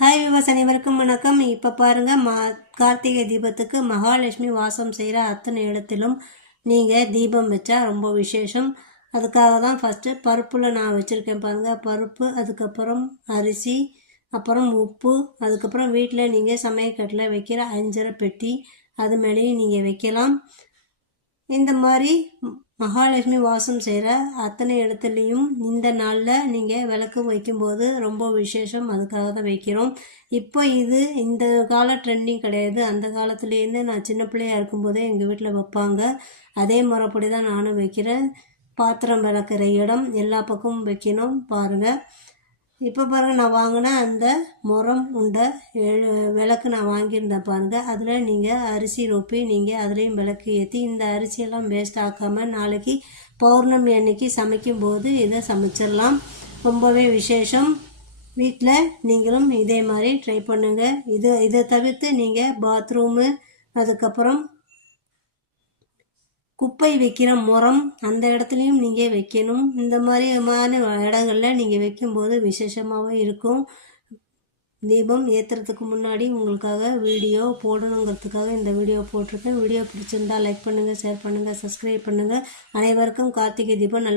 Hi விவாஸ் அனைவருக்கும் வணக்கம். இப்போ பாருங்கள் மா கார்த்திகை தீபத்துக்கு மகாலட்சுமி வாசம் செய்கிற அத்தனை இடத்திலும் நீங்கள் தீபம் வச்சா ரொம்ப விசேஷம். அதுக்காக தான் ஃபஸ்ட்டு பருப்பில் நான் வச்சுருக்கேன் பாருங்கள் பருப்பு அதுக்கப்புறம் அரிசி அப்புறம் உப்பு அதுக்கப்புறம் வீட்டில் நீங்கள் சமையக்கட்டில் வைக்கிற அஞ்சரை பெட்டி அது மேலேயும் நீங்கள் வைக்கலாம். இந்த மாதிரி மகாலட்சுமி வாசம் செய்கிற அத்தனை இடத்துலையும் இந்த நாளில் நீங்கள் விளக்கு வைக்கும்போது ரொம்ப விசேஷம். அதுக்காக தான் வைக்கிறோம். இப்போ இது இந்த கால ட்ரெண்டிங் கிடையாது. அந்த காலத்துலேருந்து நான் சின்ன பிள்ளையா இருக்கும்போதே எங்கள் வீட்டில் வைப்பாங்க. அதே முறைப்படி தான் நானும் வைக்கிறேன். பாத்திரம் விளக்குற இடம் எல்லா பக்கமும் வைக்கணும் பாருங்கள் இப்போ பாருங்கள் நான் வாங்கின அந்த முறம் உண்ட ஏழு விளக்கு நான் வாங்கியிருந்தேன் பாருங்கள் அதில் நீங்கள் அரிசி ரொப்பி நீங்கள் அதுலேயும் விளக்கு ஏற்றி இந்த அரிசியெல்லாம் வேஸ்ட் ஆக்காமல் நாளைக்கு பௌர்ணமி அன்னைக்கு சமைக்கும்போது இதை சமைச்சிடலாம். ரொம்பவே விசேஷம். வீட்டில் நீங்களும் இதே மாதிரி ட்ரை பண்ணுங்கள் இது இதை தவிர்த்து நீங்கள் பாத்ரூமு அதுக்கப்புறம் குப்பை வைக்கிற முறம் அந்த இடத்துலையும் நீங்கள் வைக்கணும். இந்த மாதிரியான இடங்கள்ல நீங்கள் வைக்கும்போது விசேஷமாகவும் இருக்கும். தீபம் ஏற்றுறதுக்கு முன்னாடி உங்களுக்காக வீடியோ போடணுங்கிறதுக்காக இந்த வீடியோ போட்டிருக்கேன். வீடியோ பிடிச்சிருந்தா லைக் பண்ணுங்கள் ஷேர் பண்ணுங்கள் சப்ஸ்கிரைப் பண்ணுங்கள் அனைவருக்கும் கார்த்திகை தீபம். நல்